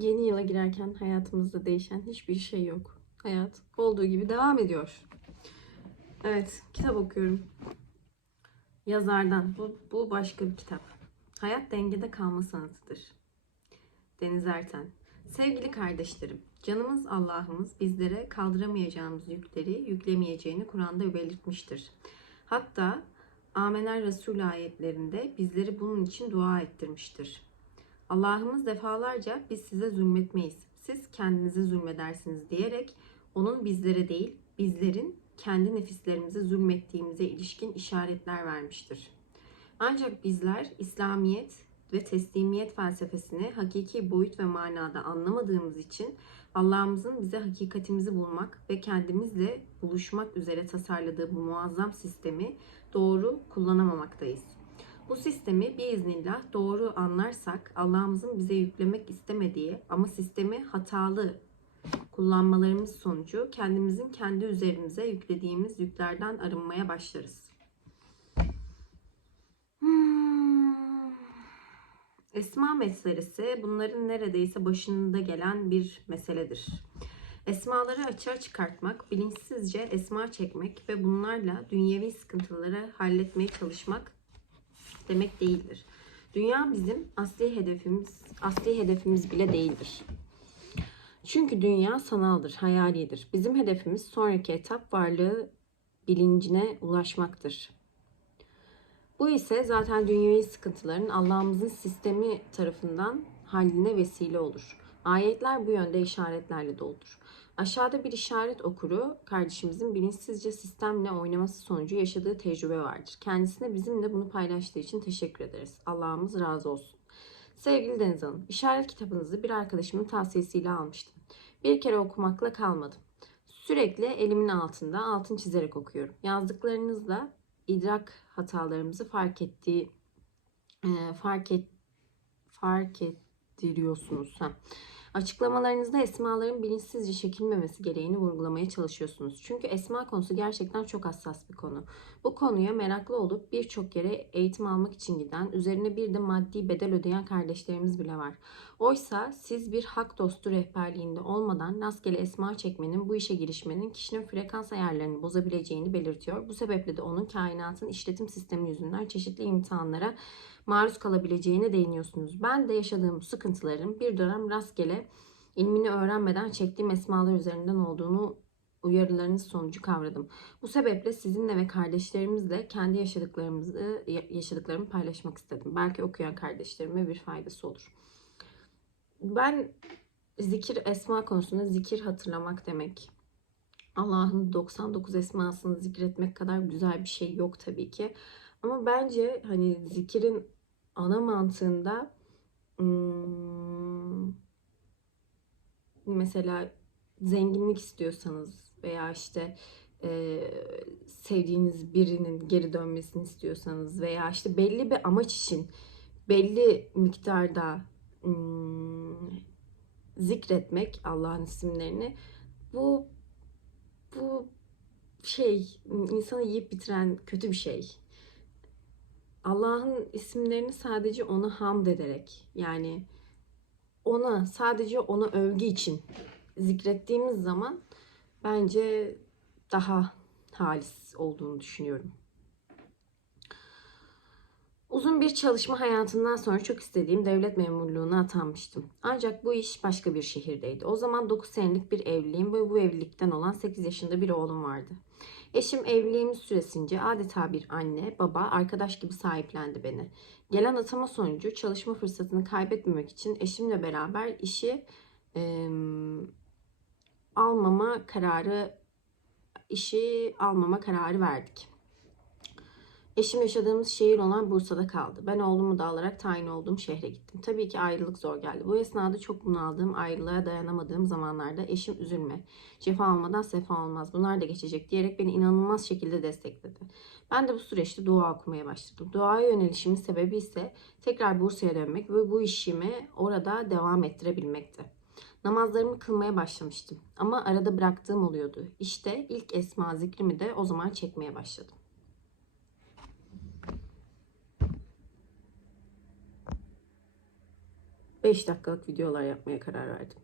Yeni yıla girerken hayatımızda değişen hiçbir şey yok. Hayat olduğu gibi devam ediyor. Evet, kitap okuyorum. Yazardan. Bu, bu başka bir kitap. Hayat dengede kalma sanatıdır. Deniz Erten. Sevgili kardeşlerim, canımız Allah'ımız bizlere kaldıramayacağımız yükleri yüklemeyeceğini Kur'an'da belirtmiştir. Hatta Amener Resul ayetlerinde bizleri bunun için dua ettirmiştir. Allah'ımız defalarca biz size zulmetmeyiz, siz kendinize zulmedersiniz diyerek onun bizlere değil, bizlerin kendi nefislerimize zulmettiğimize ilişkin işaretler vermiştir. Ancak bizler İslamiyet ve teslimiyet felsefesini hakiki boyut ve manada anlamadığımız için Allah'ımızın bize hakikatimizi bulmak ve kendimizle buluşmak üzere tasarladığı bu muazzam sistemi doğru kullanamamaktayız. Bu sistemi biiznillah doğru anlarsak Allah'ımızın bize yüklemek istemediği ama sistemi hatalı kullanmalarımız sonucu kendimizin kendi üzerimize yüklediğimiz yüklerden arınmaya başlarız. Hmm. Esma meselesi bunların neredeyse başında gelen bir meseledir. Esmaları açığa çıkartmak, bilinçsizce esma çekmek ve bunlarla dünyevi sıkıntıları halletmeye çalışmak demek değildir. Dünya bizim asli hedefimiz, asli hedefimiz bile değildir. Çünkü dünya sanaldır, hayalidir. Bizim hedefimiz sonraki etap varlığı bilincine ulaşmaktır. Bu ise zaten dünyevi sıkıntıların Allah'ımızın sistemi tarafından haline vesile olur. Ayetler bu yönde işaretlerle doludur. Aşağıda bir işaret okuru kardeşimizin bilinçsizce sistemle oynaması sonucu yaşadığı tecrübe vardır. Kendisine bizimle bunu paylaştığı için teşekkür ederiz. Allah'ımız razı olsun. Sevgili Deniz Hanım, işaret kitabınızı bir arkadaşımın tavsiyesiyle almıştım. Bir kere okumakla kalmadım. Sürekli elimin altında altın çizerek okuyorum. Yazdıklarınızla idrak hatalarımızı fark ettiği e, fark et fark ettiriyorsunuz. Ha. Açıklamalarınızda esmaların bilinçsizce çekilmemesi gereğini vurgulamaya çalışıyorsunuz. Çünkü esma konusu gerçekten çok hassas bir konu. Bu konuya meraklı olup birçok yere eğitim almak için giden, üzerine bir de maddi bedel ödeyen kardeşlerimiz bile var. Oysa siz bir hak dostu rehberliğinde olmadan rastgele esma çekmenin, bu işe girişmenin kişinin frekans ayarlarını bozabileceğini belirtiyor. Bu sebeple de onun kainatın işletim sistemi yüzünden çeşitli imtihanlara maruz kalabileceğine değiniyorsunuz. Ben de yaşadığım sıkıntıların bir dönem rastgele ilmini öğrenmeden çektiğim esmalar üzerinden olduğunu uyarılarınız sonucu kavradım. Bu sebeple sizinle ve kardeşlerimizle kendi yaşadıklarımızı yaşadıklarımı paylaşmak istedim. Belki okuyan kardeşlerime bir faydası olur. Ben zikir esma konusunda zikir hatırlamak demek. Allah'ın 99 esmasını zikretmek kadar güzel bir şey yok tabii ki. Ama bence hani zikirin ana mantığında hmm, mesela zenginlik istiyorsanız veya işte e, sevdiğiniz birinin geri dönmesini istiyorsanız veya işte belli bir amaç için belli miktarda hmm, zikretmek Allah'ın isimlerini bu bu şey insanı yiyip bitiren kötü bir şey. Allah'ın isimlerini sadece ona hamd ederek yani ona sadece ona övgü için zikrettiğimiz zaman bence daha halis olduğunu düşünüyorum. Uzun bir çalışma hayatından sonra çok istediğim devlet memurluğuna atanmıştım. Ancak bu iş başka bir şehirdeydi. O zaman 9 senelik bir evliliğim ve bu evlilikten olan 8 yaşında bir oğlum vardı. Eşim evliliğimiz süresince adeta bir anne, baba, arkadaş gibi sahiplendi beni. Gelen atama sonucu çalışma fırsatını kaybetmemek için eşimle beraber işi e, almama kararı işi almama kararı verdik. Eşim yaşadığımız şehir olan Bursa'da kaldı. Ben oğlumu da alarak tayin olduğum şehre gittim. Tabii ki ayrılık zor geldi. Bu esnada çok bunaldığım, ayrılığa dayanamadığım zamanlarda eşim üzülme. Cefa olmadan sefa olmaz. Bunlar da geçecek diyerek beni inanılmaz şekilde destekledi. Ben de bu süreçte dua okumaya başladım. Duaya yönelişimin sebebi ise tekrar Bursa'ya dönmek ve bu işimi orada devam ettirebilmekti. Namazlarımı kılmaya başlamıştım ama arada bıraktığım oluyordu. İşte ilk esma zikrimi de o zaman çekmeye başladım. 5 dakikalık videolar yapmaya karar verdim.